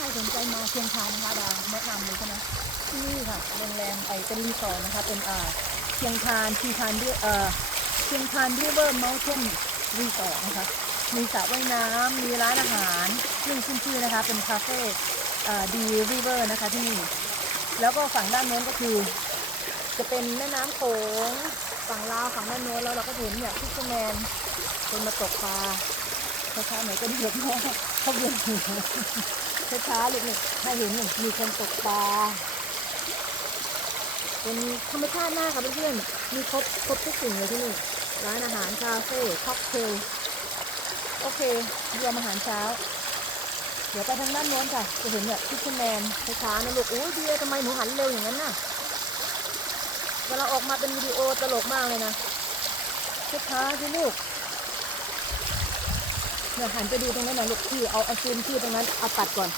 ใครสนใจมาเชียงคานนะคะดาแนะนำเลยใช่ไหมที่นี่ค่ะโรงแรมไอเป็นรีสอร์ทนะคะ เป็นอ่าเชียงคานชีคานเรียเอ่อเชียงคานริเวอร์เมลเทนรีสอร์ทนะคะ มีสระว่ายน้ำมีร้านอาหารซึ่งขึ้นชื่อนะคะ เป็นคาเฟ่ดีริเวอร์นะคะที่นี่ แล้วก็ฝั่งด้านโน้นก็คือ จะเป็นแม่น้ำโขงฝั่งลาวฝั่งด้านโน้นแล้วเราก็เห็นเนี่ยพิกแมนคนมาตกปลาช้าๆหนก็เดือดร้อนเขาเวียนหัว ช้าๆเลยนี่ถ้าเห็นนี่มีคนตกปลาเป็นธรรมชาติมากค่ะเพื่อนๆมีครบครบทุกสิ่งเลยที่นี่ร้านอาหารคาเฟ่ค็อกเทลโอเครวมอาหารเช้า เดี๋ยวไปทางด้านโน้นค่ะ จะเห็นเนี่ยพิกแมนช้าๆนะลูกโอ้ยเดียทำไมหนูหันเร็วอย่างนั้นน่ะเวลาออกมาเป็นวิดีโอตลกมากเลยนะช้าๆสิลูก เนี่ยหันไปดูตรงนั้นนะลูกคือเอาเอาซูมที่ตรงนั้นเอาตัดก่อน